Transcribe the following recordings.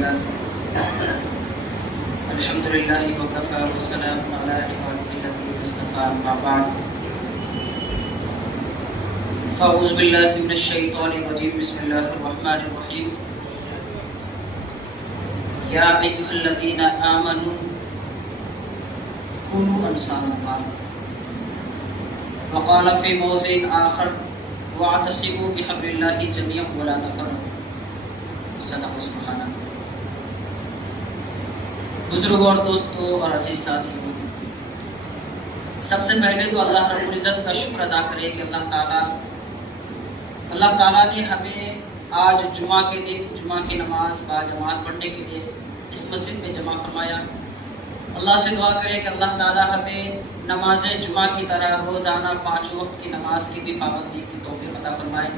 لله الحمد لله وكفى وسلام على عباده الذين اصطفى أما بعد فأعوذ بالله من الشيطان الرجيم بسم الله الرحمن الرحيم يا أيها الذين آمنوا كونوا أنصار الله وقال في موضع آخر واعتصموا بحبل الله جميعا ولا تفرقوا صدق سبحانہ. بزرگوں اور دوستوں اور عزیز ساتھیوں، سب سے پہلے تو اللہ رب العزت کا شکر ادا کرے کہ اللہ تعالیٰ نے ہمیں آج جمعہ کے دن جمعہ کی نماز باجماعت پڑھنے کے لیے اس مسجد میں جمع فرمایا. اللہ سے دعا کرے کہ اللہ تعالیٰ ہمیں نماز جمعہ کی طرح روزانہ 5 وقت کی نماز کی بھی پابندی کی توفیق عطا فرمائے،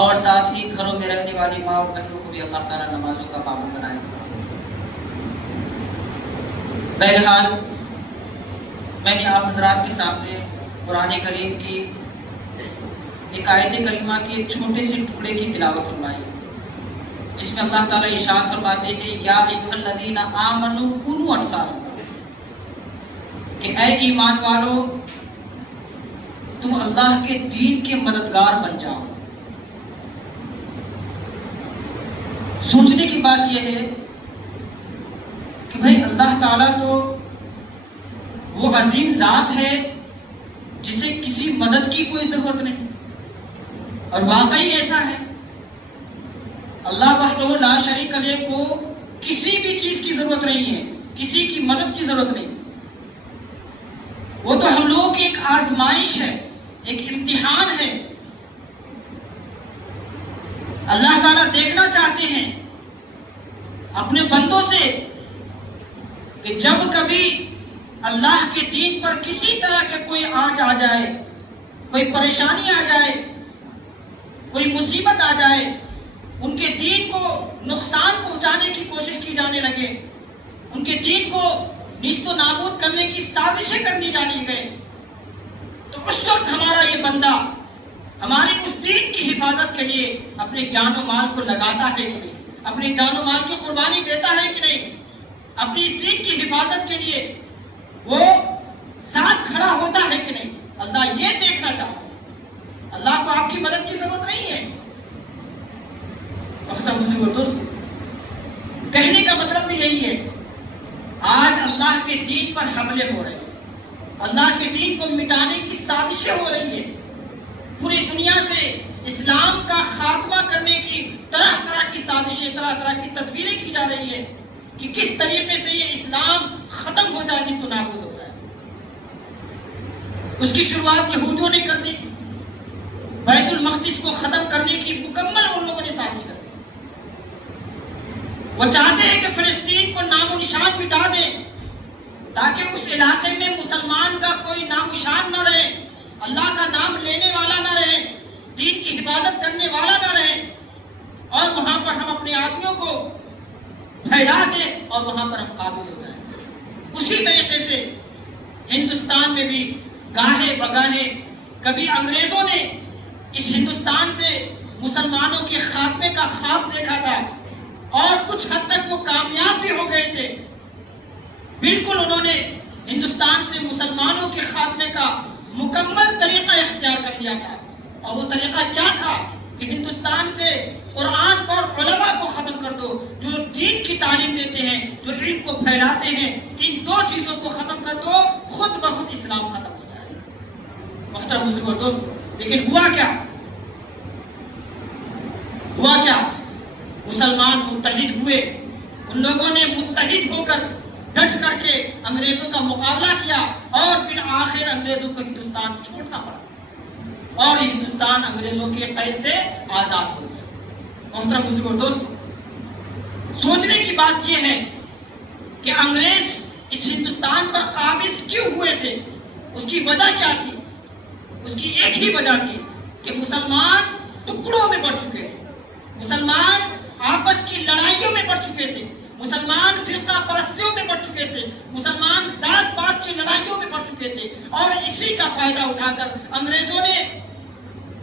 اور ساتھ ہی گھروں میں رہنے والی ماں اور بہنوں کو بھی اللہ تعالیٰ نمازوں کا پابند بنائے. بہرحال میں نے آپ حضرات کے سامنے قرآن کریم کی ایک آیت کریمہ کی ایک چھوٹے سے ٹکڑے کی تلاوت فرمائی، جس میں اللہ تعالیٰ ارشاد فرماتے ہیں یا ایھا الذین آمنوا کونوا انصار اللہ، کہ اے ایمان والو تم اللہ کے دین کے مددگار بن جاؤ. سوچنے کی بات یہ ہے کہ بھائی اللہ تعالیٰ تو وہ عظیم ذات ہے جسے کسی مدد کی کوئی ضرورت نہیں، اور واقعی ایسا ہے. اللہ وحدہ لا شریک لہ کو کسی بھی چیز کی ضرورت نہیں ہے، کسی کی مدد کی ضرورت نہیں. وہ تو ہم لوگوں کی ایک آزمائش ہے، ایک امتحان ہے. اللہ تعالیٰ دیکھنا چاہتے ہیں اپنے بندوں سے کہ جب کبھی اللہ کے دین پر کسی طرح کے کوئی آنچ آ جائے، کوئی پریشانی آ جائے، کوئی مصیبت آ جائے، ان کے دین کو نقصان پہنچانے کی کوشش کی جانے لگے، ان کے دین کو نیست و نابود کرنے کی سازشیں کرنی جانی گئے، تو اس وقت ہمارا یہ بندہ ہماری اس دین کی حفاظت کے لیے اپنے جان و مال کو لگاتا ہے کہ نہیں، اپنے جان و مال کی قربانی دیتا ہے کہ نہیں، اپنی اس دین کی حفاظت کے لیے وہ ساتھ کھڑا ہوتا ہے کہ نہیں. اللہ یہ دیکھنا چاہتا ہے. اللہ کو آپ کی مدد کی ضرورت نہیں ہے. محترم دوست، کہنے کا مطلب بھی یہی ہے، آج اللہ کے دین پر حملے ہو رہے ہیں، اللہ کے دین کو مٹانے کی سازشیں ہو رہی ہیں. پوری دنیا سے اسلام کا خاتمہ کرنے کی طرح طرح کی سازشیں، طرح طرح کی تدبیریں کی جا رہی ہیں کہ کس طریقے سے یہ اسلام ختم ہو جائے، نیست و نابود ہو جائے. اس کی شروعات یہودیوں نے کر دی، بیت المقدس کو ختم کرنے کی مکمل ان لوگوں نے سازش کر دی. وہ چاہتے ہیں کہ فلسطین کو نام و نشان مٹا دیں تاکہ اس علاقے میں مسلمان کا کوئی نام و نشان نہ رہے، اللہ کا نام لینے والا نہ رہے، دین کی حفاظت کرنے والا نہ رہے، اور وہاں پر ہم اپنے آدمیوں کو پھیلا دیں اور وہاں پر ہم قابض ہو جائیں. اسی طریقے سے ہندوستان میں بھی گاہے بگاہے کبھی انگریزوں نے اس ہندوستان سے مسلمانوں کے خاتمے کا خواب دیکھا تھا، اور کچھ حد تک وہ کامیاب بھی ہو گئے تھے. بالکل انہوں نے ہندوستان سے مسلمانوں کے خاتمے کا مکمل طریقہ اختیار کر لیا تھا، اور وہ طریقہ کیا تھا کہ ہندوستان سے قرآن کو اور علماء کو ختم کر دو، جو دین کی تعلیم دیتے ہیں، جو علم کو پھیلاتے ہیں. ان 2 چیزوں کو ختم کر دو، خود بخود اسلام ختم ہو جائے. محترم بزرگوں دوست، لیکن ہوا کیا؟ مسلمان متحد ہوئے. ان لوگوں نے متحد ہو کر ڈٹ کر کے انگریزوں کا مقابلہ کیا، اور بالآخر انگریزوں کو ہندوستان چھوڑنا پڑا، اور ہندوستان انگریزوں کے قید سے آزاد ہو گیا. محترم بزرگوں دوست، سوچنے کی بات یہ ہے کہ انگریز اس ہندوستان پر قابض کیوں ہوئے تھے؟ اس کی وجہ کیا تھی؟ اس کی ایک ہی وجہ تھی کہ مسلمان ٹکڑوں میں بڑھ چکے تھے، مسلمان آپس کی لڑائیوں میں بڑھ چکے تھے، مسلمان فرقہ پرستیوں میں بڑھ چکے تھے، مسلمان ذات پات کی لڑائیوں میں بڑھ چکے تھے. اور اسی کا فائدہ اٹھا کر انگریزوں نے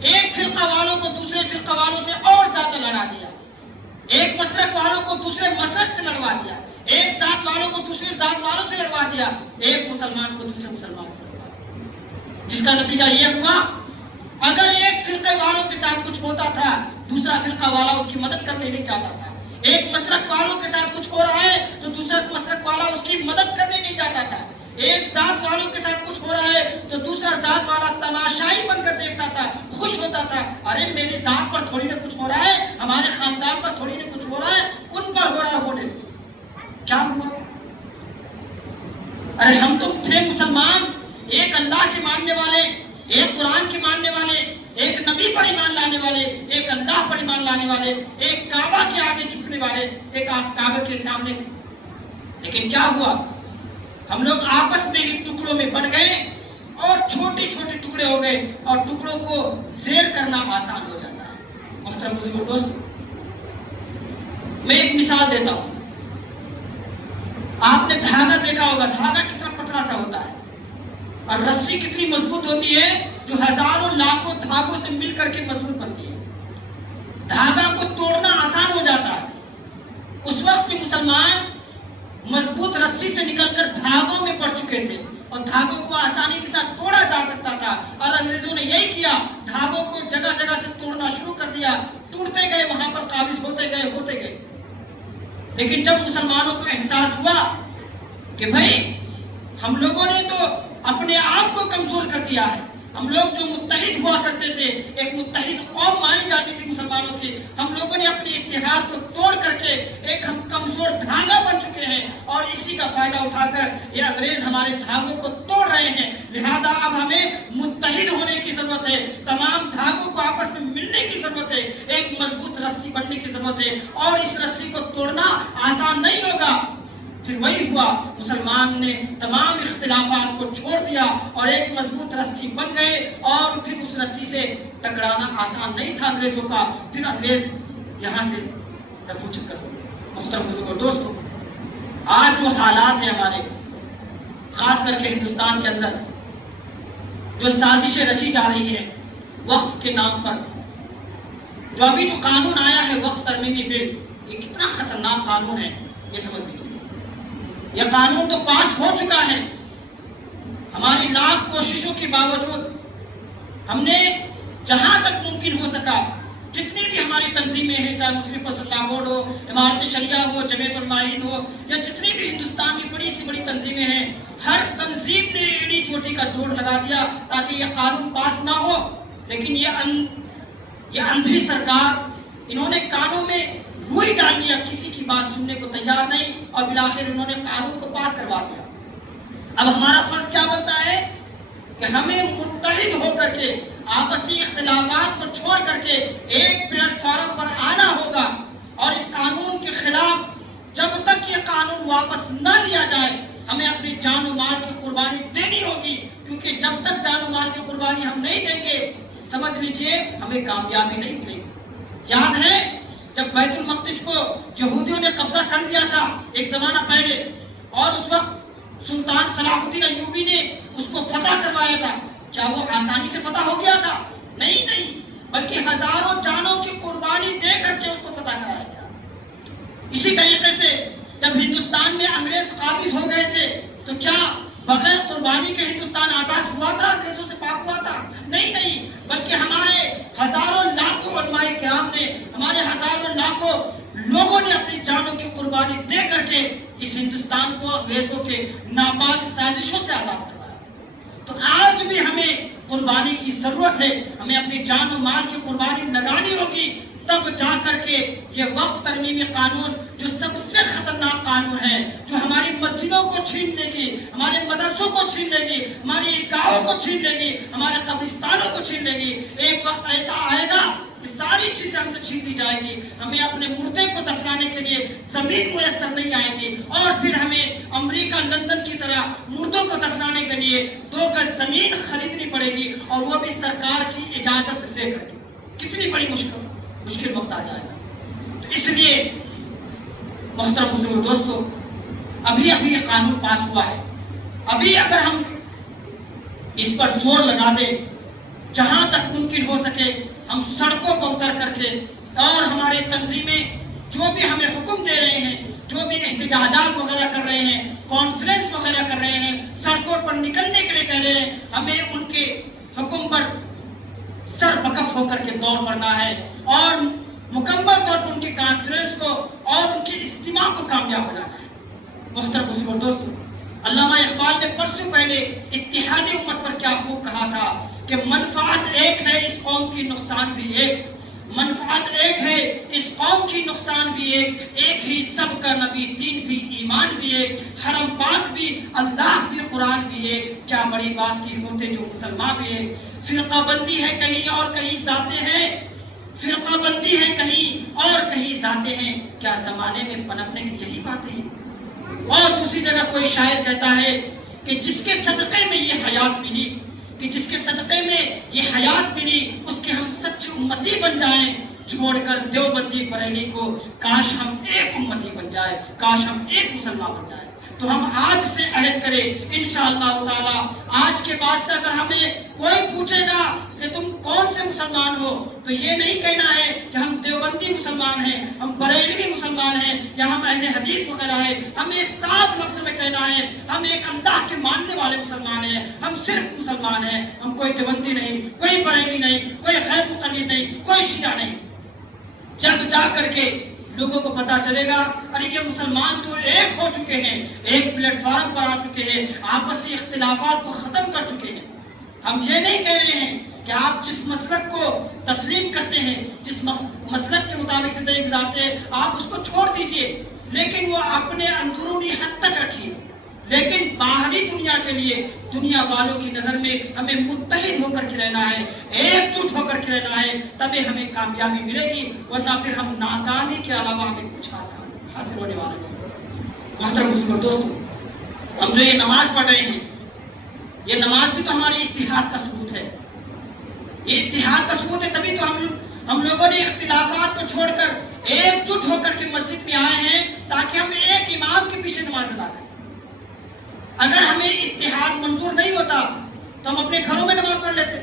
ایک فرقہ والوں کو دوسرے فرقہ والوں سے اور زیادہ لڑا دیا، ایک مسلک والوں کو کو دوسرے مسلک سے لڑوا دیا، ایک ذات والوں کو دوسرے ذات والوں سے لڑوا دیا، ایک مسلمان کو دوسرے مسلمان سے لڑوا دیا، جس کا نتیجہ یہ ہوا اگر ایک فرقے والوں کے ساتھ کچھ ہوتا تھا دوسرا فرقہ والا اس کی مدد کرنے نہیں چاہتا تھا، ایک مسلک والوں کے ساتھ کچھ ہو رہا ہے تو دوسرا مسلک والا اس کی مدد کرنے نہیں چاہتا تھا، ایک ذات والوں کے ساتھ کچھ ہو رہا ہے تو دوسرا ذات والا تماشائی بن کر دیکھتا تھا، خوش ہوتا تھا، ارے میری ذات پر تھوڑی نہ کچھ ہو رہا ہے، ہمارے خاندان پر تھوڑی نہ کچھ ہو رہا ہے، ان پر ہو رہا ہے، ہونے کیا ہوا؟ ارے ہم تو تھے مسلمان، ایک اللہ کے ماننے والے، ایک قرآن کے ماننے والے، ایک نبی پر ایمان لانے والے، ایک اللہ پر ایمان لانے والے، ایک کعبہ کے آگے جھکنے والے، ایک کعبہ کے سامنے، لیکن کیا ہوا؟ ہم لوگ آپس میں ہی ٹکڑوں میں بٹ گئے اور چھوٹے چھوٹے ٹکڑے ہو گئے اور ٹکڑوں کو زیر کرنا آسان ہو جاتا ہے۔ محترم بزرگوں دوست، میں ایک مثال دیتا ہوں، آپ نے دھاگا دیکھا ہوگا، دھاگا کتنا پتلا سا ہوتا ہے اور رسی کتنی مضبوط ہوتی ہے جو ہزاروں لاکھوں دھاگوں سے مل کر کے مضبوط بنتی ہے، دھاگا کو توڑنا آسان ہو جاتا ہے، اس وقت بھی مسلمان مضبوط رسی سے نکل کر دھاگوں میں پڑ چکے تھے اور دھاگوں کو آسانی کے ساتھ توڑا جا سکتا تھا، اور انگریزوں نے یہی کیا، دھاگوں کو جگہ جگہ سے توڑنا شروع کر دیا، ٹوٹتے گئے، وہاں پر قابض ہوتے گئے۔ لیکن جب مسلمانوں کو احساس ہوا کہ بھائی ہم لوگوں نے تو اپنے آپ کو کمزور کر دیا ہے، ہم لوگ جو متحد ہوا کرتے تھے، ایک متحد قوم مانی جاتی تھی مسلمانوں کی، ہم لوگوں نے اپنے اتحاد کو توڑ کر کے ایک ہم کمزور دھاگا بن چکے ہیں اور اسی کا فائدہ اٹھا کر یہ انگریز ہمارے دھاگوں کو توڑ رہے ہیں، لہذا اب ہمیں متحد ہونے کی ضرورت ہے، تمام دھاگوں کو آپس میں ملنے کی ضرورت ہے، ایک مضبوط رسی بننے کی ضرورت ہے اور اس رسی کو توڑنا آسان نہیں ہوگا۔ پھر وہی ہوا، مسلمان نے تمام اختلافات کو چھوڑ دیا اور ایک مضبوط رسی بن گئے، اور پھر اس رسی سے ٹکرانا آسان نہیں تھا انگریزوں کا، پھر انگریز یہاں سے رفو چکر ہو گئے۔ محترم بزرگوں دوستو، آج جو حالات ہیں ہمارے، خاص کر کے ہندوستان کے اندر جو سازشیں رچی جا رہی ہیں وقف کے نام پر، جو ابھی جو قانون آیا ہے وقف ترمیمی بل، یہ کتنا خطرناک قانون ہے یہ سمجھ لیجیے۔ یہ قانون تو پاس ہو چکا ہے، ہماری لاکھ کوششوں کے باوجود ہم نے جہاں تک ممکن ہو سکا، جتنی بھی ہماری تنظیمیں ہیں، چاہے مسلم پرسنل بورڈ ہو، امارت شریعہ ہو، جمعیت علماء ہند ہو، یا جتنی بھی ہندوستان میں بڑی سی بڑی تنظیمیں ہیں، ہر تنظیم نے ایڑی چوٹی کا جوڑ لگا دیا تاکہ یہ قانون پاس نہ ہو، لیکن یہ اندھی سرکار، انہوں نے کانوں میں روئی ڈال دیا، کسی کی بات سننے کو تیار نہیں، اور بالآخر انہوں نے قانون کو پاس کروا دیا۔ اب ہمارا فرض کیا بنتا ہے کہ ہمیں متحد ہو کر کے آپسی اختلافات کو چھوڑ کر کے ایک پلیٹ فارم پر آنا ہوگا، اور اس قانون کے خلاف جب تک یہ قانون واپس نہ لیا جائے ہمیں اپنی جان و مال کی قربانی دینی ہوگی، کیونکہ جب تک جان و مال کی قربانی ہم نہیں دیں گے سمجھ لیجئے ہمیں کامیابی نہیں ملے گی۔ یاد ہے جب بیت المقدس کو یہودیوں نے قبضہ کر لیا تھا ایک زمانہ پہلے، اور اس وقت سلطان صلاح الدین ایوبی نے اس کو فتح کروایا تھا، کیا وہ آسانی سے فتح ہو گیا تھا؟ نہیں، بلکہ ہزاروں جانوں کی قربانی دے کر کے اس کو فتح کرایا گیا۔ اسی طریقے سے جب ہندوستان میں انگریز قابض ہو گئے تھے تو کیا بغیر قربانی کے ہندوستان آزاد ہوا تھا، انگریزوں سے پاک ہوا تھا؟ نہیں، بلکہ ہمارے ہزاروں لاکھوں علماء کرام نے، ہمارے ہزاروں لاکھوں لوگوں نے اپنی جانوں کی قربانی دے کر کے اس ہندوستان کو انگریزوں کے ناپاک سازشوں سے آزاد کروایا۔ تو آج بھی ہمیں قربانی کی ضرورت ہے، ہمیں اپنی جان و مال کی قربانی لگانی ہوگی، تب جا کر کے یہ وقف ترمیمی قانون جو سب سے خطرناک قانون ہے، جو ہماری مسجدوں کو چھین لے گی، ہمارے مدرسوں کو چھین لے گی، ہماری عیدگاہوں کو چھین لے گی، ہمارے قبرستانوں کو چھین لے گی، ایک وقت ایسا آئے گا کہ ساری چیزیں ہم سے چھین لی جائے گی، ہمیں اپنے مردے کو دفنانے کے لیے زمین میسر نہیں آئے گی، اور پھر ہمیں امریکہ لندن کی طرح مردوں کو دفنانے کے لیے 2 گز زمین خریدنی پڑے گی، اور وہ بھی سرکار کی اجازت لے کر کے۔ کتنی بڑی مشکل وقت آ جائے گا۔ تو اس لیے محترم بزرگوں دوستو، ابھی یہ قانون پاس ہوا ہے، ابھی اگر ہم اس پر زور لگا دیں، جہاں تک ممکن ہو سکے ہم سڑکوں پر اتر کر کے، اور ہمارے تنظیمیں جو بھی ہمیں حکم دے رہے ہیں، جو بھی احتجاجات وغیرہ کر رہے ہیں، کانفرنس وغیرہ کر رہے ہیں، سڑکوں پر نکلنے کے لیے کہہ رہے ہیں، ہمیں ان کے حکم پر سر بکف ہو کر کے دوڑ پڑنا ہے اور مکمل طور پر ان کی کانفرنس کو اور ان کے اجتماع کو کامیاب بنانا ہے۔ محترم مسلمان دوستو، علامہ اقبال نے پرسوں پہلے اتحادی امت پر کیا خوب کہا تھا کہ منفعت ایک ہے، اس قوم کی نقصان بھی ایک، منفعت ایک ہے، اس قوم کی نقصان بھی ایک ہی سب کا نبی، دین بھی، ایمان بھی ایک، حرم پاک بھی، اللہ بھی، قرآن بھی ایک، کیا بڑی بات کی ہوتے جو مسلمان بھی ایک۔ فرقہ بندی ہے کہیں اور کہیں ذاتیں ہیں، فرقہ بندی ہے کہیں اور کہیں ذاتیں ہیں، کیا زمانے میں پنپنے کی یہی باتیں ہیں؟ اور دوسری جگہ کوئی شاعر کہتا ہے کہ جس کے صدقے میں یہ حیات ملی، کہ جس کے صدقے میں یہ حیات ملی، اس کے ہم سچے امتی بن جائیں، چھوڑ کر دیوبندی بریلی کو، کاش ہم ایک امتی بن جائے، کاش ہم ایک مسلمان بن جائے۔ تو ہم آج سے عہد کریں انشاءاللہ تعالی، آج کے بعد سے اگر ہمیں کوئی پوچھے گا کہ تم کون سے مسلمان ہو، تو یہ نہیں کہنا ہے کہ ہم دیوبندی مسلمان ہیں، ہم بریلوی مسلمان ہیں، یا ہم اہل حدیث وغیرہ ہیں۔ ہمیں صاف لفظ میں کہنا ہے ہم ایک اللہ کے ماننے والے مسلمان ہیں، ہم صرف مسلمان ہیں، ہم کوئی دیوبندی نہیں، کوئی بریلوی نہیں، کوئی غیر مقلد نہیں، کوئی شیعہ نہیں۔ جب جا کر کے لوگوں کو پتا چلے گا ارے یہ مسلمان تو ایک ہو چکے ہیں، ایک پلیٹ فارم پر آ چکے ہیں، آپسی اختلافات کو ختم کر چکے ہیں۔ ہم یہ نہیں کہہ رہے ہیں کہ آپ جس مسلک کو تسلیم کرتے ہیں، جس مسلک کے مطابق زندگی گزارتے ہیں، آپ اس کو چھوڑ دیجئے، لیکن وہ اپنے اندرونی حد تک رکھیے، لیکن باہری دنیا کے لیے دنیا والوں کی نظر میں ہمیں متحد ہو کر کے رہنا ہے، ایک جٹ ہو کر کے رہنا ہے، تبھی ہمیں کامیابی ملے گی، ورنہ پھر ہم ناکامی کے علاوہ ہمیں کچھ حاصل ہونے والا نہیں۔ محترم مسلمان دوستو، ہم جو یہ نماز پڑھ رہے ہیں، یہ نماز بھی تو ہماری اتحاد کا ثبوت ہے، یہ اتحاد کا ثبوت ہے، تبھی تو ہم لوگوں نے اختلافات کو چھوڑ کر ایک جٹ ہو کر کے مسجد میں آئے ہیں، تاکہ ہم ایک امام کے پیچھے نماز ادا کریں۔ اگر ہمیں اتحاد منظور نہیں ہوتا تو ہم اپنے گھروں میں نماز پڑھ لیتے۔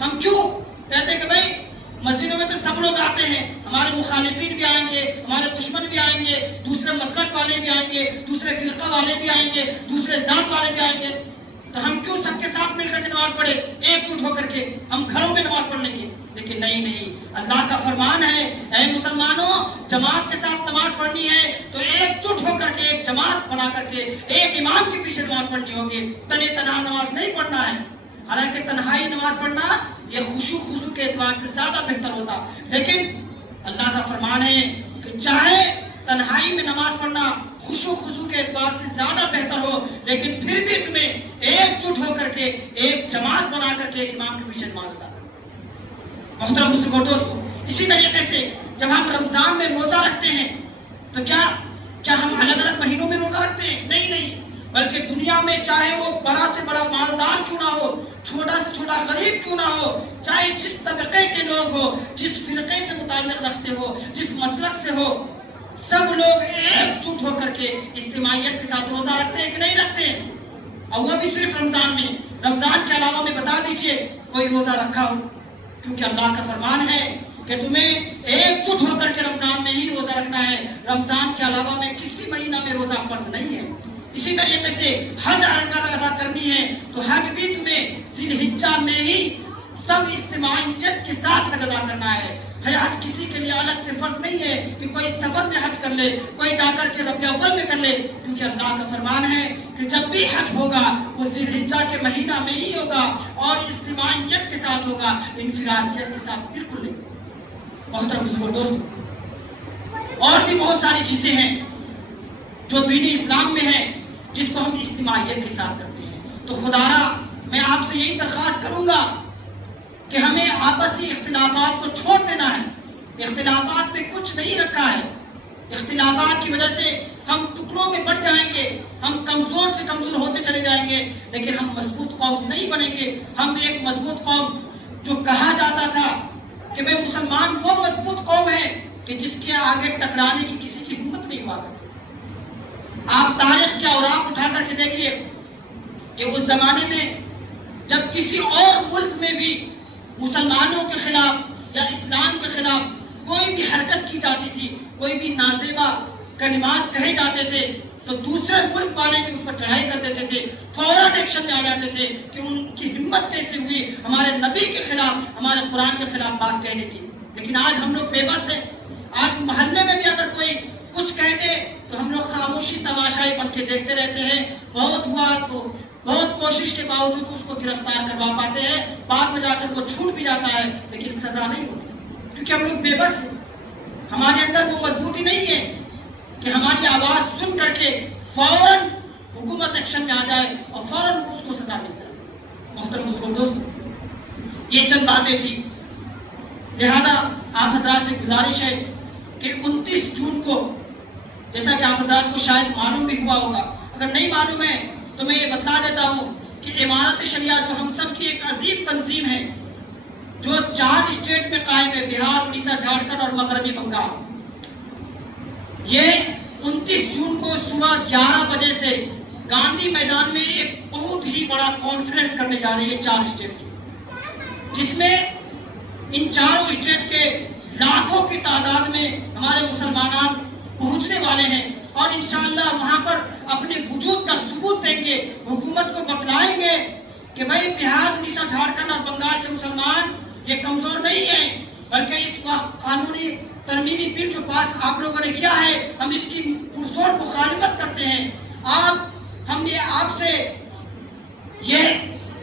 ہم کیوں کہتے ہیں کہ بھائی مسجدوں میں تو سب لوگ آتے ہیں، ہمارے مخالفین بھی آئیں گے، ہمارے دشمن بھی آئیں گے، دوسرے مسلک والے بھی آئیں گے، دوسرے فرقہ والے بھی آئیں گے، دوسرے ذات والے بھی آئیں گے، تو ہم کیوں سب کے ساتھ مل کر کے نماز پڑھے، ایک جٹ ہو کر کے ہم گھروں میں نماز پڑھ لیں گے؟ لیکن نہیں، اللہ کا فرمان ہے اے مسلمانوں، جماعت کے ساتھ نماز پڑھنی ہے تو ایک جٹ ہو کر کے، ایک جماعت بنا کر کے، ایک امام کے پیچھے نماز پڑھنی ہوگی، تنہا تنہا نماز نہیں پڑھنا ہے۔ حالانکہ تنہائی نماز پڑھنا یہ خضوع کے اعتبار سے زیادہ بہتر ہوتا، لیکن اللہ کا فرمان ہے کہ چاہے تنہائی میں نماز پڑھنا خضوع کے اعتبار سے زیادہ بہتر ہو، لیکن پھر بھی تمہیں ایک جٹ ہو کر کے، ایک جماعت بنا کر کے، ایک امام کے پیچھے نماز ادا کرنا۔ محترم مسلمان دوستو، اسی طریقے سے جب ہم رمضان میں روزہ رکھتے ہیں تو کیا ہم الگ الگ مہینوں میں روزہ رکھتے ہیں؟ نہیں، بلکہ دنیا میں چاہے وہ بڑا سے بڑا مالدار کیوں نہ ہو، چھوٹا سے چھوٹا غریب کیوں نہ ہو، چاہے جس طبقے کے لوگ ہو، جس فرقے سے متعلق رکھتے ہو، جس مسلک سے ہو، سب لوگ ایک جٹ ہو کر کے اجتماعیت کے ساتھ روزہ رکھتے ہیں کہ نہیں رکھتے ہیں؟ اور وہ بھی صرف رمضان میں۔ رمضان کے علاوہ میں بتا دیجئے کوئی روزہ رکھا ہو، کیونکہ اللہ کا فرمان ہے کہ تمہیں ایک جٹ ہو کر کے رمضان میں ہی روزہ رکھنا ہے، رمضان کے علاوہ میں کسی مہینہ میں روزہ فرض نہیں ہے۔ اسی طریقے سے حج اگر ادا کرنی ہے تو حج بھی تمہیں ذی الحجہ میں ہی سب اجتماعیت کے ساتھ حج ادا کرنا ہے۔ حج کسی کے لیے الگ سے فرض نہیں ہے کہ کوئی سفر میں حج کر لے، کوئی جا کر کے ربیع اول میں کر لے، کیونکہ اللہ کا فرمان ہے کہ جب بھی حج ہوگا وہ ذی الحجہ کے مہینہ میں ہی ہوگا اور اجتماعیت کے ساتھ ہوگا، انفرادیت کے ساتھ بالکل نہیں۔ محترم مسلمان دوستو، اور بھی بہت ساری چیزیں ہیں جو دین اسلام میں ہیں جس کو ہم اجتماعیت کے ساتھ کرتے ہیں۔ تو خدارا میں آپ سے یہی درخواست کروں گا کہ ہمیں آپسی اختلافات کو چھوڑ دینا ہے۔ اختلافات میں کچھ نہیں رکھا ہے، اختلافات کی وجہ سے ہم ٹکڑوں میں بٹ جائیں گے، ہم کمزور سے کمزور ہوتے چلے جائیں گے، لیکن ہم مضبوط قوم نہیں بنیں گے۔ ہم ایک مضبوط قوم، جو کہا جاتا تھا کہ بھئی مسلمان وہ مضبوط قوم ہے کہ جس کے آگے ٹکرانے کی کسی کی ہمت نہیں ہوا کرتی تھی۔ آپ تاریخ کے اوراق اٹھا کر کے دیکھیے کہ اس زمانے میں جب کسی اور ملک میں بھی مسلمانوں کے خلاف یا اسلام کے خلاف کوئی بھی حرکت کی جاتی تھی، کوئی بھی نازیبا کلمات کہے جاتے تھے تو دوسرے ملک والے بھی اس پر چڑھائی کر دیتے تھے، فوراً ایکشن میں آ جاتے تھے کہ ان کی ہمت کیسے ہوئی ہمارے نبی کے خلاف، ہمارے قرآن کے خلاف بات کہنے کی۔ لیکن آج ہم لوگ بے بس ہیں۔ آج محلے میں بھی اگر کوئی کچھ کہہ دے تو ہم لوگ خاموشی تماشائی بن کے دیکھتے رہتے ہیں۔ بہت ہوا تو بہت کوشش کے باوجود اس کو گرفتار کروا پاتے ہیں، بعد میں جا کر وہ چھوٹ بھی جاتا ہے لیکن سزا نہیں ہوتی، کیونکہ ہم لوگ بے بس ہیں۔ ہمارے اندر وہ مضبوطی نہیں ہے کہ ہماری آواز سن کر کے فوراً حکومت ایکشن میں آ جائے اور فوراً اس کو سزا مل جائے۔ محترم مسلمان دوست، یہ چند باتیں تھی، لہذا آپ حضرات سے گزارش ہے کہ 29 جون کو، جیسا کہ آپ حضرات کو شاید معلوم بھی ہوا ہوگا، اگر نہیں معلوم ہے تو میں یہ بتلا دیتا ہوں کہ امارت شریعہ جو ہم سب کی ایک عظیم تنظیم ہے، جو 4 اسٹیٹ میں قائم ہے، بہار، اڑیسہ، جھارکھنڈ اور مغربی بنگال، یہ 29 جون کو صبح 11 بجے سے گاندھی میدان میں ایک بہت ہی بڑا کانفرنس کرنے جا رہی ہے 4 اسٹیٹ کی، جس میں ان 4 اسٹیٹ کے لاکھوں کی تعداد میں ہمارے مسلمان پہنچنے والے ہیں اور انشاءاللہ وہاں پر اپنے وجود کا ثبوت دیں گے، حکومت کو بتلائیں گے کہ بھائی بہار، اڑیسہ، جھارکھنڈ اور بنگال کے مسلمان یہ کمزور نہیں ہیں، بلکہ اس وقت قانونی ترمیمی بل جو پاس آپ لوگوں نے کیا ہے، ہم اس کی پرزور مخالفت کرتے ہیں۔ ہم یہ آپ سے یہ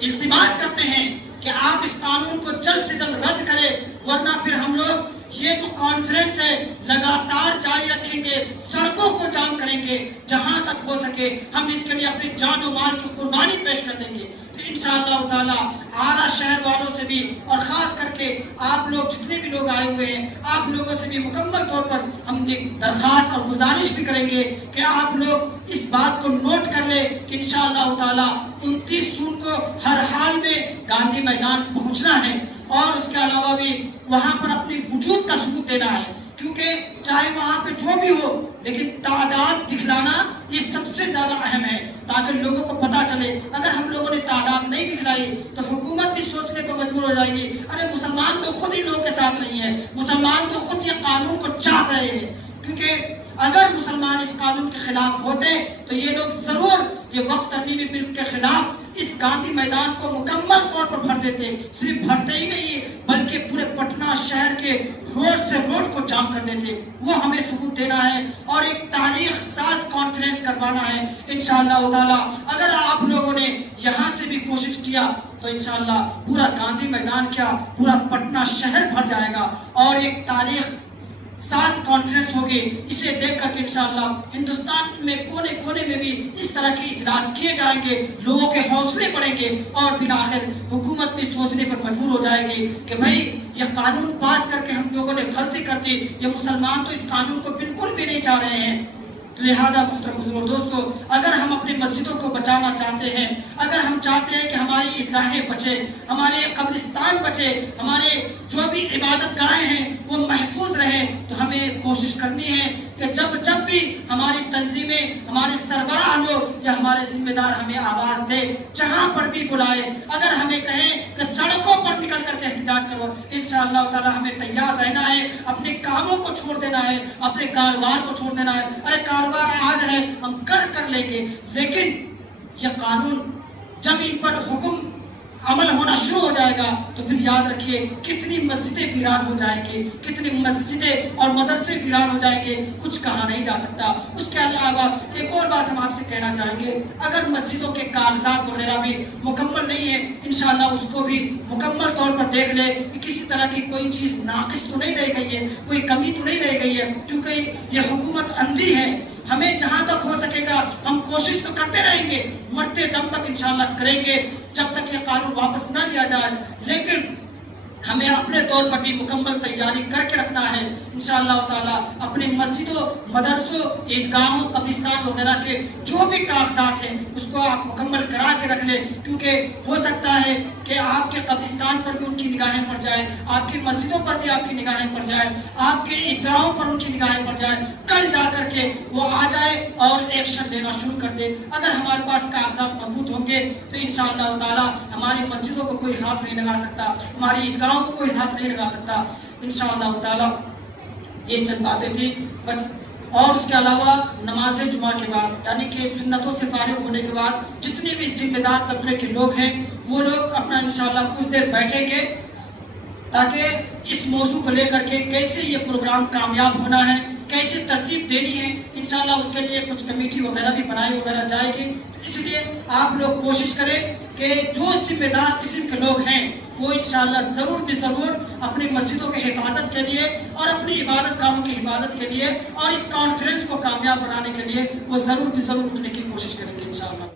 التماس کرتے ہیں کہ آپ اس قانون کو جلد سے جلد رد کریں، ورنہ پھر ہم لوگ یہ جو کانفرنس ہے لگاتار جاری رکھیں گے، سڑکوں کو جام کریں گے، جہاں تک ہو سکے ہم اس کے لیے اپنی جان و مال کی قربانی پیش کر دیں گے۔ تو انشاءاللہ تعالی آرا شہر والوں سے بھی اور خاص کر کے آپ لوگ جتنے بھی لوگ آئے ہوئے ہیں، آپ لوگوں سے بھی مکمل طور پر ہم ایک درخواست اور گزارش بھی کریں گے کہ آپ لوگ اس بات کو نوٹ کر لیں کہ انشاءاللہ تعالی 29 جون کو ہر حال میں گاندھی میدان پہنچنا ہے اور اس کے علاوہ بھی وہاں پر اپنی وجود کا ثبوت دینا ہے، کیونکہ چاہے وہاں پہ جو بھی ہو لیکن تعداد دکھلانا یہ سب سے زیادہ اہم ہے، تاکہ لوگوں کو پتا چلے۔ اگر ہم لوگوں نے تعداد نہیں دکھلائی تو حکومت بھی سوچنے پر مجبور ہو جائے گی، ارے مسلمان تو خود ہی لوگوں کے ساتھ نہیں ہے، مسلمان تو خود یہ قانون کو چاہ رہے ہیں، کیونکہ اگر مسلمان اس قانون کے خلاف ہوتے تو یہ لوگ ضرور یہ وقف ترمیمی بل کے خلاف اس گاندھی میدان کو مکمل طور پر بھر دیتے، صرف بھرتے ہی نہیں بلکہ پورے پٹنہ شہر کے روڈ سے روڈ کو جام کر دیتے۔ وہ ہمیں ثبوت دینا ہے اور ایک تاریخ ساز کانفرنس کروانا ہے انشاءاللہ تعالی۔ اگر آپ لوگوں نے یہاں سے بھی کوشش کیا تو انشاءاللہ پورا گاندھی میدان کیا پورا پٹنہ شہر بھر جائے گا اور ایک تاریخ ساز کانفرنس ہوگی۔ اسے دیکھ کر کے انشاءاللہ ہندوستان میں کونے کونے میں بھی اس طرح کے اجلاس کیے جائیں گے، لوگوں کے حوصلے بڑھیں گے اور بالآخر حکومت بھی سوچنے پر مجبور ہو جائے گی کہ بھائی یہ قانون پاس کر کے ہم لوگوں نے غلطی کر دی، یہ مسلمان تو اس قانون کو بالکل بھی نہیں چاہ رہے ہیں۔ لہذا محترم حضور دوستو، اگر ہم اپنی مسجدوں کو بچانا چاہتے ہیں، اگر ہم چاہتے ہیں کہ ہماری عیدگاہیں بچے، ہمارے قبرستان بچے، ہمارے جو بھی عبادت گاہیں ہیں وہ محفوظ رہیں، تو ہمیں کوشش کرنی ہے کہ جب بھی ہماری تنظیمیں، ہمارے سربراہ لوگ یا ہمارے ذمہ دار ہمیں آواز دے، جہاں پر بھی بلائے، اگر ہمیں کہیں کہ سڑکوں پر نکل کر کے احتجاج کرو، انشاءاللہ تعالی ہمیں تیار رہنا ہے، اپنے کاموں کو چھوڑ دینا ہے، اپنے کاروبار کو چھوڑ دینا ہے۔ ارے کاروبار آج ہے ہم کر لیں گے، لیکن یہ قانون جب ان پر حکم عمل ہونا شروع ہو جائے گا تو پھر یاد رکھیے کتنی مسجدیں ویران ہو جائیں گے، کتنی مسجدیں اور مدرسے ویران ہو جائیں گے، کچھ کہا نہیں جا سکتا۔ اس کے علاوہ ایک اور بات ہم آپ سے کہنا چاہیں گے، اگر مسجدوں کے کاغذات وغیرہ بھی مکمل نہیں ہے، انشاءاللہ اس کو بھی مکمل طور پر دیکھ لے کہ کسی طرح کی کوئی چیز ناقص تو نہیں رہ گئی ہے، کوئی کمی تو نہیں رہ گئی ہے، کیونکہ یہ حکومت اندھی ہے۔ ہمیں جہاں تک ہو سکے گا ہم کوشش تو کرتے رہیں گے، مرتے دم تک انشاءاللہ کریں گے جب تک یہ قانون واپس نہ لیا جائے، لیکن ہمیں اپنے طور پر بھی مکمل تیاری کر کے رکھنا ہے انشاءاللہ تعالی۔ اپنے مسجدوں، مدرسوں، عیدگاہوں، قبرستان وغیرہ کے جو بھی کاغذات ہیں اس کو آپ مکمل کرا کے رکھ لیں، کیونکہ ہو سکتا ہے کہ آپ کے قبرستان پر بھی ان کی نگاہیں پڑ جائے، آپ کی مسجدوں پر بھی آپ کی نگاہیں پڑ جائے، آپ کے عیدگاہوں پر ان کی نگاہیں پڑ جائے، کل جا کر کے وہ آ جائے اور ایکشن لینا شروع کر دے۔ اگر ہمارے پاس کاغذات مضبوط ہوں گے تو انشاءاللہ تعالی ہماری مسجدوں کو کوئی ہاتھ نہیں لگا سکتا، ہماری عیدگاہوں کو کوئی ہاتھ نہیں لگا سکتا انشاءاللہ تعالی۔ یہ چند باتیں تھی بس. اور اس کے علاوہ نماز جمعہ کے بعد یعنی کہ سنتوں سے فارغ ہونے کے بعد جتنے بھی ذمہ دار طبقے کے لوگ ہیں وہ لوگ اپنا انشاءاللہ کچھ دیر بیٹھیں گے تاکہ اس موضوع کو لے کر کے کیسے یہ پروگرام کامیاب ہونا ہے، کیسے ترتیب دینی ہے، انشاءاللہ اس کے لیے کچھ کمیٹی وغیرہ بھی بنائی وغیرہ جائے گی. اس لیے آپ لوگ کوشش کریں کہ جو ذمہ دار قسم کے لوگ ہیں وہ انشاءاللہ ضرور بھی ضرور اپنی مسجدوں کی حفاظت کے لیے اور اپنی عبادت گاہوں کی حفاظت کے لیے اور اس کانفرنس کو کامیاب بنانے کے لیے وہ ضرور بھی ضرور اٹھنے کی کوشش کریں.